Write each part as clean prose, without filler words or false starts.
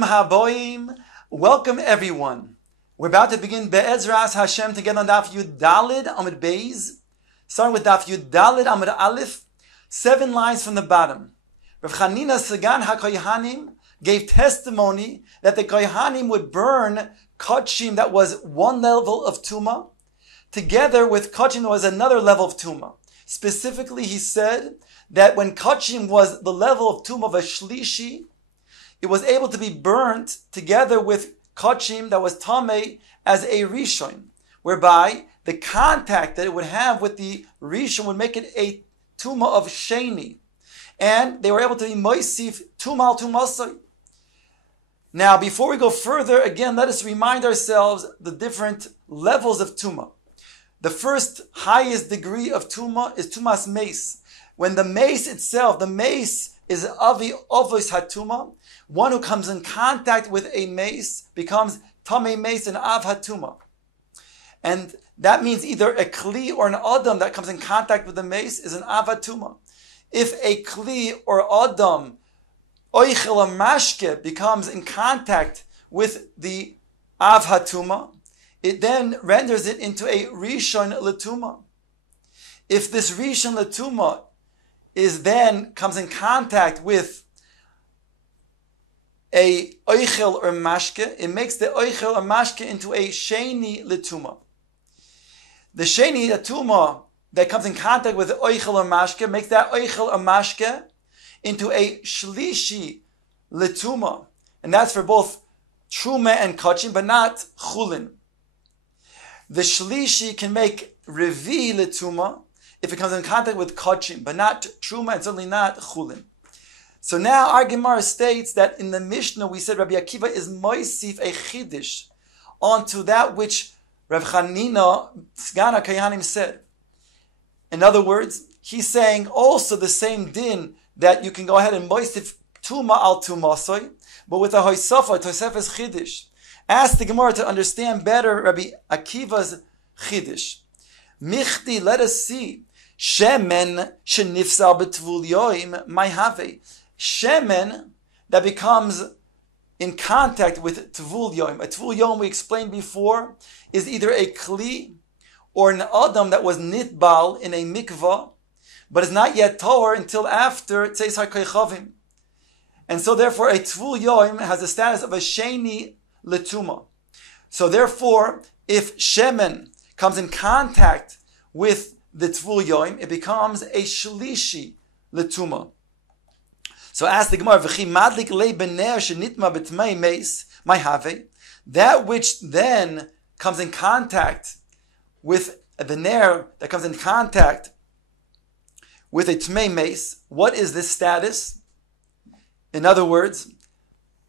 Bruchim haboim. Welcome everyone. We're about to begin Be'ezras Hashem to get on Daf Yud Dalid Amud Beis. Starting with Daf Yud Dalid Amud Aleph, 7 lines from the bottom. Rav Chanina Sagan HaKoyhanim gave testimony that the Koyhanim would burn Kachim that was one level of Tumah, together with Kachim that was another level of Tumah. Specifically, he said that when Kachim was the level of Tumah of a Shlishi, it was able to be burnt together with Kachim that was Tameh as a Rishon, whereby the contact that it would have with the Rishon would make it a Tumah of Sheni. And they were able to be Moisif Tumah al Tumasai. Now, before we go further, again, let us remind ourselves the different levels of Tumah. The first highest degree of Tumah is Tumas Mace. When the mace itself, the mace is Avi Ovos HaTumah. One who comes in contact with a mace becomes Tamei Mace and Av HaTumah. And that means either a Kli or an Adam that comes in contact with the mace is an Av HaTumah. If a Kli or Adam, Oichel or Mashke, becomes in contact with the Av HaTumah, it then renders it into a Rishon L'Tumah. If this Rishon L'Tumah comes in contact with a oichel or mashke, it makes the oichel or mashke into a sheni l'tumah. The sheni l'tumah that comes in contact with the oichel or mashke makes that oichel or mashke into a shlishi l'tumah, and that's for both truma and kachim, but not chulin. The shlishi can make revi l'tumah if it comes in contact with kachim, but not truma and certainly not chulin. So now our Gemara states that in the Mishnah we said Rabbi Akiva is moisif a chidish onto that which Rav Chanina Sgana Kayanim said. In other words, he's saying also the same din that you can go ahead and moisif tuma al tumasoi, but with a hoisafa, tosefes chidish. Ask the Gemara to understand better Rabbi Akiva's chidish. Michti, let us see. Shemen shenifsal betvul yoim mayhave. Shemen that becomes in contact with Tvul Yom. A Tvul Yom, we explained before, is either a Kli or an Adam that was Nitbal in a mikvah, but is not yet Torah until after Tzeis HaKoychavim. And so therefore a Tvul Yom has the status of a Sheni L'Tumah. So therefore, if Shemen comes in contact with the Tvul Yom, it becomes a Shlishi L'Tumah. So ask the Gemara, that which then comes in contact with the ner, that comes in contact with a tmei mace, what is this status? In other words,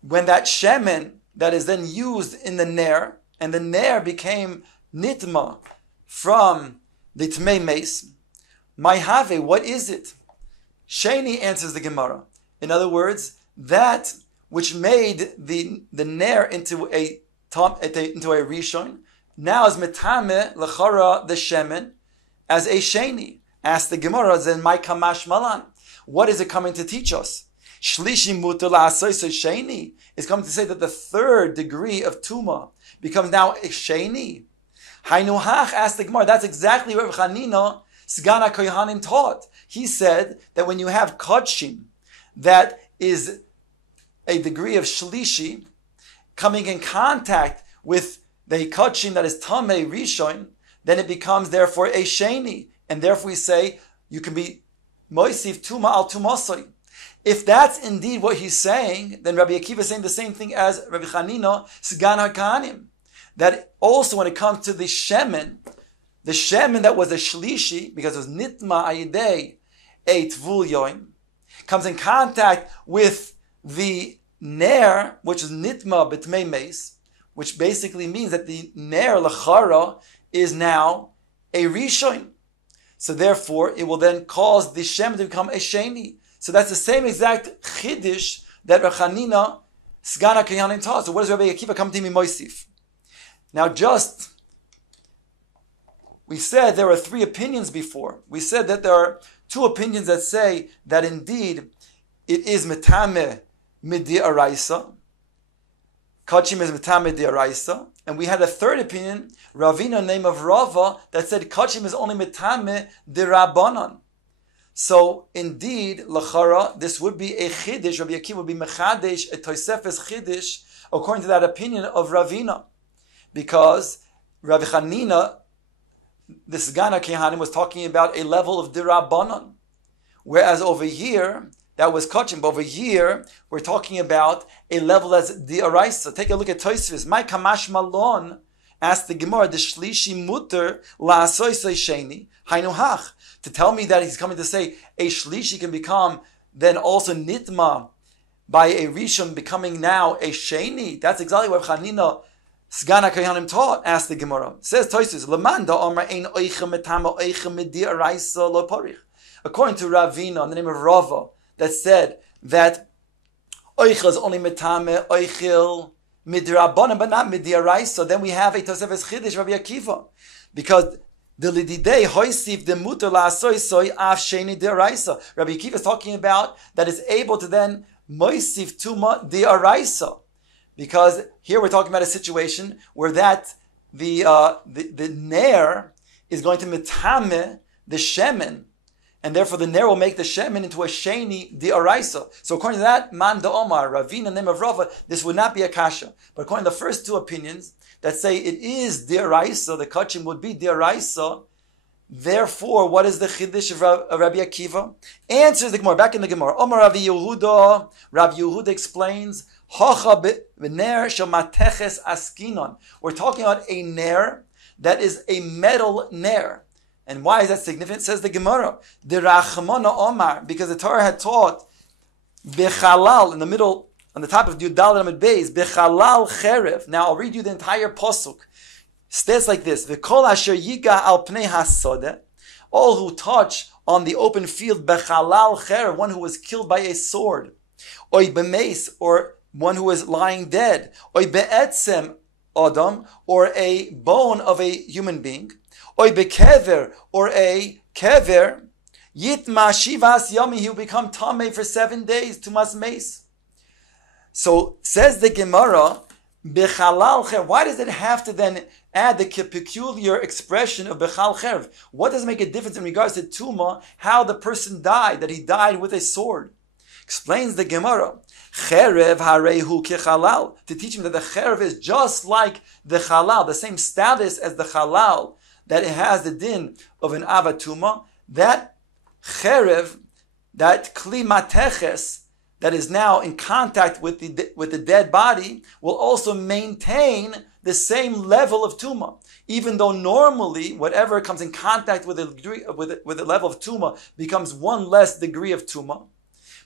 when that shemen that is then used in the ner, and the ner became nitma from the tmei mace, what is it? Sheni answers the Gemara. In other words, that which made the ner into a rishon now is metame lechara the shemen as a sheni. Ask the Gemara, then my kamash malan. What is it coming to teach us? Shlishi mutar la'asois sheni is coming to say that the third degree of tuma becomes now a sheni. Hainu hach, asked the Gemara. That's exactly what Rav Chanina Sgana Koyhanim taught. He said that when you have kachim that is a degree of shlishi coming in contact with the kachim that is tamei rishon, then it becomes therefore a sheni, and therefore we say you can be moisif tuma al tumasoi. If that's indeed what he's saying, then Rabbi Akiva is saying the same thing as Rabbi Chanina Sgan HaKahanim, that also when it comes to the shemen that was a shlishi because it was nitma ayidei a tvul yoim, comes in contact with the ner, which is nitma betmei meis, which basically means that the ner lachara is now a rishon. So therefore, it will then cause the shem to become a sheni. So that's the same exact chiddush that Rav Chanina Sgana Kayanim taught. So what does Rabbi Akiva come to me moisif? Now we said there are 3 opinions before. We said that there are 2 opinions that say that indeed it is metame midi araisa, Kachim is metame d'oraisa, and we had a third opinion, Ravina, name of Rava, that said Kachim is only metame d'Rabbanan. So indeed, lachara, this would be a chiddush. Rabbi Akiva would be mechadesh a Tosefes chiddush according to that opinion of Ravina, because Rabbi Chanina, the Sgana Kehanim, was talking about a level of d'Rabbanan, whereas over here that was kachim. But over here we're talking about a level that's d'oraisa. Take a look at Tosfos. My kamash malon, asked the Gemara, the shlishi muter la'asoisei sheni hainu hach. To tell me that he's coming to say a shlishi can become then also nitma by a rishon becoming now a sheni. That's exactly what Chanina Sgana Kayanim taught. Asked the Gemara. Says Tosfos, Lamanda Omar ein oicha metama oicha mid'oraisa lo porich. According to Ravina, in the name of Rava, that said that oichel is only metame oichel midrabanan, but not mid'oraisa. Then we have a Tosefes chiddush Rabbi Akiva, because the lididei hoisif the muter la'asoisoi af sheni d'oraisa. Rabbi Akiva is talking about that it's able to then moisif tuma d'oraisa, because here we're talking about a situation where that the ner is going to metame the shemen, and therefore the ner will make the shemen into a sheni d'oraisa. So according to that, man da Omar, Ravina, name of Rava, this would not be a kasha. But according to the first two opinions that say it is d'oraisa, the kachim would be d'oraisa, therefore what is the chiddush of Rabbi Akiva? Answers the Gemara, back in the Gemara. Omar Rabbi Yehuda explains, Hacha b'ner shel mateches askinon. We're talking about a ner that is a metal ner. And why is that significant? Says the Gemara, the Rachmana Omar, because the Torah had taught bechalal in the middle, on the top of Yudal Amud Beis, bechalal cherev. Now I'll read you the entire pasuk. States like this: V'kol asher yiga al pnei hasodeh, all who touch on the open field bechalal cherev, one who was killed by a sword, oy b'meis, or one who is lying dead, oy be'etzem adam, or a bone of a human being, oy bekever, or a kever, yitma shivas yami, he will become tamei for 7 days, tumas meis. So says the Gemara, bechalal cher. Why does it have to then add the peculiar expression of bechal cher? What does it make a difference in regards to tuma, how the person died, that he died with a sword? Explains the Gemara, cherev harehu kechalal, to teach him that the cherev is just like the chalal, the same status as the chalal, that it has the din of an avatuma. That cherev, that kli mateches, that is now in contact with the dead body, will also maintain the same level of tuma. Even though normally whatever comes in contact with the level of tuma becomes one less degree of tuma.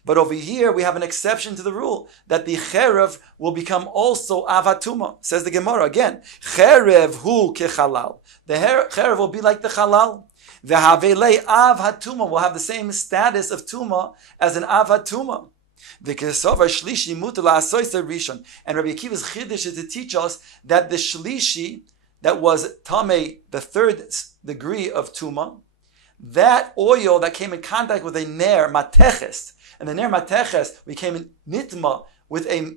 But over here we have an exception to the rule that the cherev will become also avatuma. Says the Gemara again, cherev hu kechalal. The cherev will be like the chalal. The havelei av hatuma will have the same status of tuma as an avatuma. And Rabbi Akiva's chiddush is to teach us that the shlishi, that was tamei, the third degree of tuma, that oil that came in contact with a ner mateches, and the ner mateches became nitma with a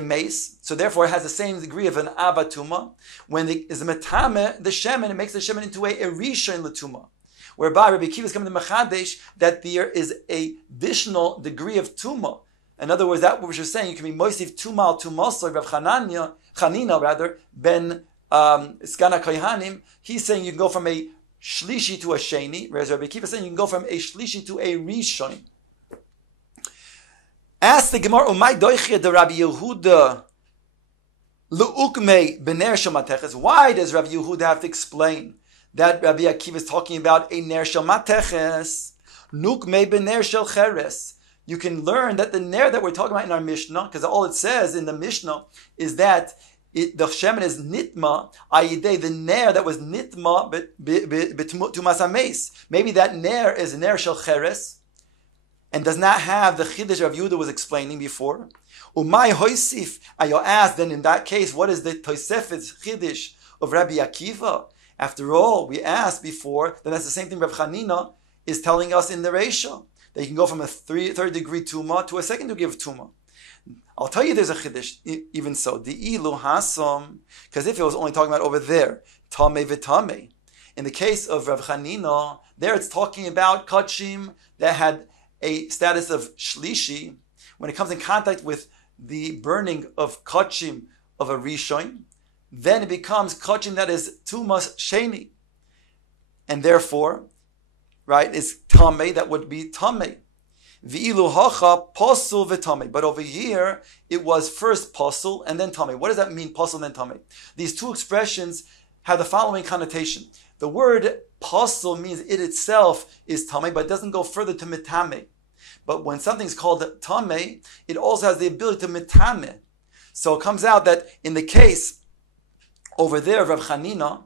mace, so therefore it has the same degree of an avatuma. When it is metame the shemen, it makes the shemen into a rishon l'tuma, whereby Rabbi Akiva is coming to mechadesh that there is a additional degree of tuma. In other words, that what you're saying, you can be moisif tumal tumasor Rav Chanina rather ben Skana Kohanim. He's saying you can go from a shlishi to a sheni, whereas Rabbi Akiva is saying you can go from a shlishi to a rishon. Ask the Gemara, Umay doichia de Rabbi Yehuda leukmei bener shamateches. Why does Rabbi Yehuda have to explain that Rabbi Akiva is talking about a ner shamateches? Nukmei bener shel cheres. You can learn that the ner that we're talking about in our Mishnah, because all it says in the Mishnah is that the shemen is nitma, ayidei, the ner that was nitma tumas hameis. Maybe that ner is ner shel cheres, and does not have the chiddush Rav Yehuda was explaining before. Umay hoisif, I'll ask then in that case, what is the Tosefes chiddush of Rabbi Akiva? After all, we asked before, then that's the same thing Rav Chanina is telling us in the Reisha, that you can go from a third degree tuma to a second degree of tuma. I'll tell you there's a chiddush, even so. The ilu hasom, because if it was only talking about over there, tamei v'tamei. In the case of Rav Chanina, there it's talking about kachim that had a status of shlishi. When it comes in contact with the burning of kachim of a rishon, then it becomes kachim that is tumas sheni. And therefore, right, is tamei, that would be tamei. V'ilu hacha posul v'tamei. But over here, it was first posul and then tamei. What does that mean, posul and then tamei? These two expressions have the following connotation. The word posul means it itself is tamei, but it doesn't go further to mitame. But when something's called tamei, it also has the ability to mitame. So it comes out that in the case over there of Rav Chanina,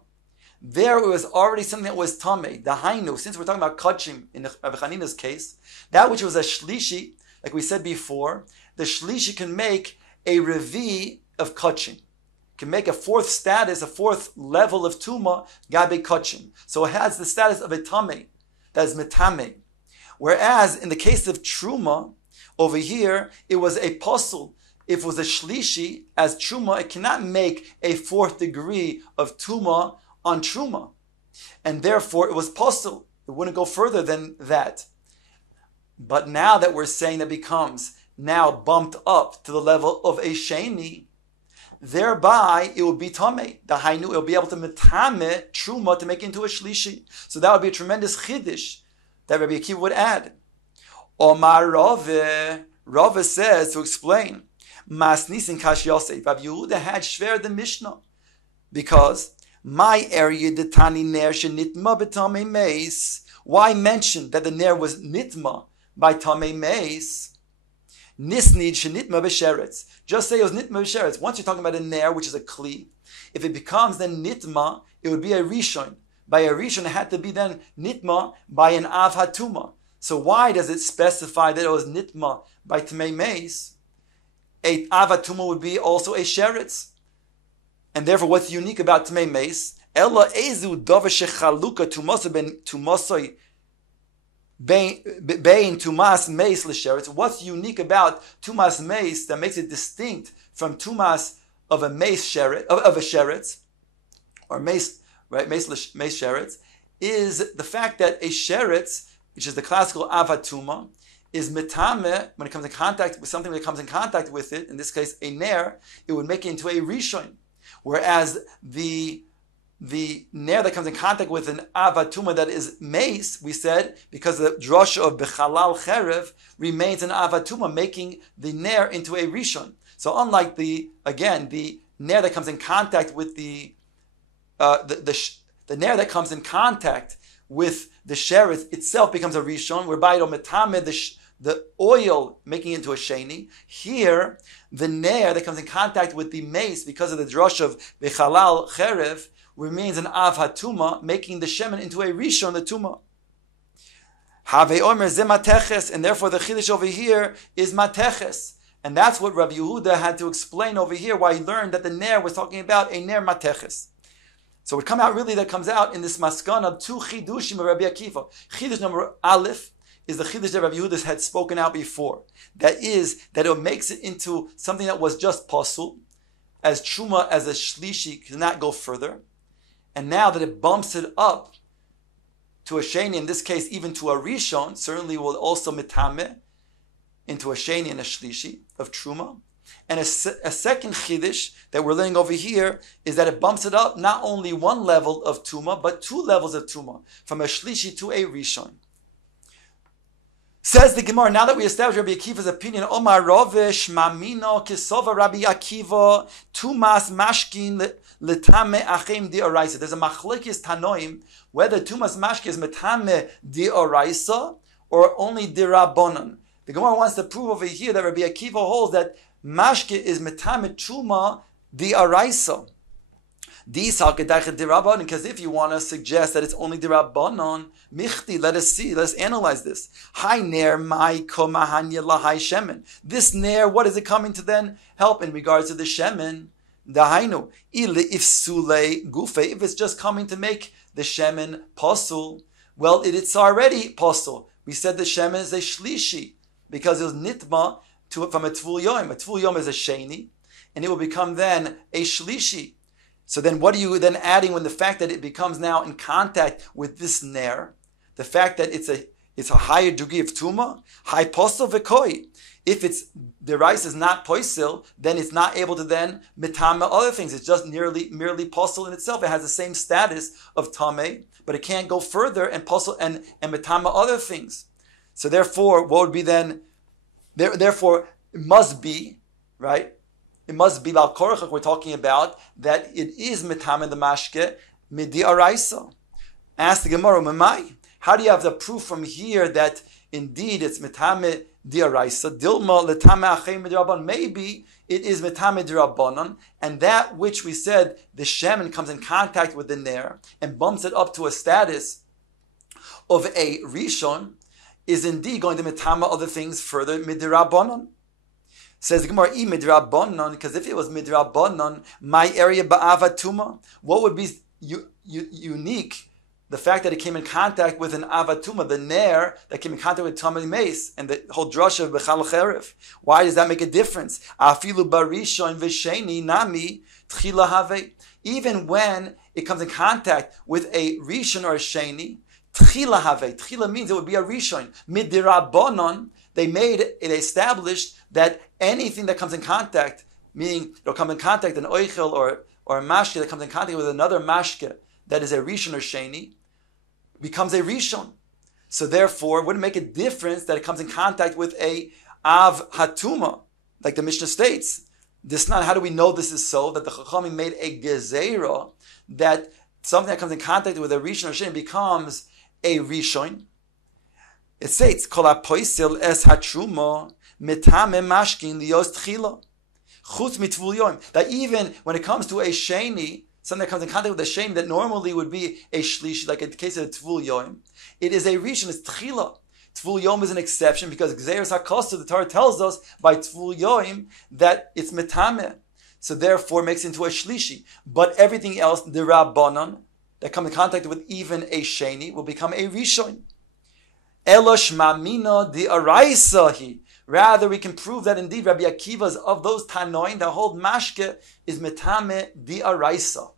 there it was already something that was tamei. The hainu, since we're talking about kachim in Rav Chanina's case, that which was a shlishi, like we said before, the shlishi can make a revi of kachim, can make a fourth status, a fourth level of tuma gabe kachim. So it has the status of a tamei, that is metame. Whereas in the case of truma, over here it was a posul. If it was a shlishi as truma, it cannot make a fourth degree of tuma on truma, and therefore it was posul. It wouldn't go further than that. But now that we're saying that becomes now bumped up to the level of a sheni, thereby it will be tamei. The hainu, it will be able to metame truma to make it into a shlishi. So that would be a tremendous chiddush that Rabbi Akiva would add. Omar Rave says to explain, Mas Nisin Kash Yosef, Rabbi Yehuda had shver the Mishnah because my area the tani ner shenitma b'tamei meis. Why mention that the ner was nitma by tamei meis? Nisnid shenitma b'sheretz. Just say it was nitma b'sheretz. Once you're talking about a ner, which is a kli, if it becomes then nitma, it would be a rishon. By a rishon, it had to be then nitma by an av hatuma. So why does it specify that it was nitma by tamei meis? A av hatuma would be also a sheretz. And therefore, what's unique about Tmei Meis? Ella ezu davar shechaluka tumasa ben tumasoi bein tumas meis l'sheretz. What's unique about tumas meis that makes it distinct from tumas of a meis sheret of a sheretz or meis, right? Meis sheretz is the fact that a sheretz, which is the classical avatuma, is metame when it comes in contact with something that comes in contact with it. In this case, a ner, it would make it into a rishon. Whereas the ner that comes in contact with an avatuma that is mace, we said, because the drasha of bechalal cherev remains an avatuma, making the ner into a rishon. So unlike the ner that comes in contact with the ner that comes in contact with the sheretz itself becomes a rishon, whereby it'll metame the oil making it into a sheni. Here, the ner that comes in contact with the mace because of the drush of bechalal cherev remains an av hatuma, making the shemen into a rishon, the tuma. Have omer ze mateches, and therefore the chiddush over here is mateches. And that's what Rabbi Yehuda had to explain over here, why he learned that the ner was talking about a ner mateches. So it come out really that comes out in this maskana of two chidushim of Rabbi Akiva. Chidush number aleph is the chiddush that Rabbi Yehuda had spoken out before. That is, that it makes it into something that was just pasul, as truma, as a shlishi, cannot go further. And now that it bumps it up to a sheni, in this case even to a rishon, certainly will also mitame into a sheni and a shlishi of truma. And a second chiddush that we're learning over here is that it bumps it up not only one level of tuma, but two levels of tuma, from a shlishi to a rishon. Says the Gemara, now that we established Rabbi Akiva's opinion, Omar Rovesh Mamino Kisova Rabbi Akiva Tumas Mashkin Letame Achim Di Oraisa. There's a machlekes tanoim whether Tumas Mashkin is Metame Di Oraisa or only Di Rabbanon. The Gemara wants to prove over here that Rabbi Akiva holds that Mashke is Metame Truma Di Oraisa. Because if you want to suggest that it's only Dirabbanon, Michti, let us see, let's analyze this. Hi ner mai komahanya lahai shemen. This ner, what is it coming to then help in regards to the shemen? Dahainu. If sule gufe, if it's just coming to make the shemen pasul, well, it's already pasul. We said the shemen is a shlishi, because it was nitma from a tvul yom. A tvul yom is a sheni, and it will become then a shlishi. So then what are you then adding when the fact that it becomes now in contact with this ner, the fact that it's a higher degree of tuma, high posel v'koi. If the rice is not poisil, then it's not able to then mitama other things. It's just merely posel in itself. It has the same status of tame, but it can't go further and posel and mitama other things. So therefore, what would be then? Therefore, it must be, right? It must be Bal Korachach we're talking about, that it is mitame the mashke midi araisa. Ask the Gemara, Mamai, how do you have the proof from here that indeed it's mitame di araisa? Dilma letame achem midrabanan. Maybe it is mitame dirabanan, and that which we said the shemen comes in contact with the ner and bumps it up to a status of a rishon is indeed going to mitama other things further midrabanan. Says the Gemara, midrabanan, because if it was midrabanan, my area ba'avatuma, what would be unique? The fact that it came in contact with an avatuma, the ner that came in contact with tamei mace, and the whole drasha of bechal cherif. Why does that make a difference? Afilu barishon v'sheni nami tchila have. Even when it comes in contact with a rishon or a sheni, tchila have. Tchila means it would be a rishon. Midirabanan, they established that anything that comes in contact, meaning it'll come in contact an oichel or a mashke that comes in contact with another mashke that is a rishon or sheni, becomes a rishon. So therefore, it wouldn't make a difference that it comes in contact with a av hatuma, like the Mishnah states. This not how do we know this is so? That the Chachamim made a gezerah that something that comes in contact with a rishon or sheni becomes a rishon. It states, Kol hapoisil es hatruma mitame mashkin lios tchila chutz mitvul yom. That even when it comes to a sheni, something that comes in contact with a sheni that normally would be a shlishi, like in the case of tvul yom, it is a rishon, it's tchila. Tvul yom is an exception because Gzeres HaKosta, the Torah tells us by tvul yom that it's mitame. So therefore it makes it into a shlishi. But everything else, the rabbanon, that come in contact with even a sheni, will become a rishon. Elosh mamina di araisahi. Rather, we can prove that indeed Rabbi Akiva's of those tanoim that hold mashke is metame di araisa.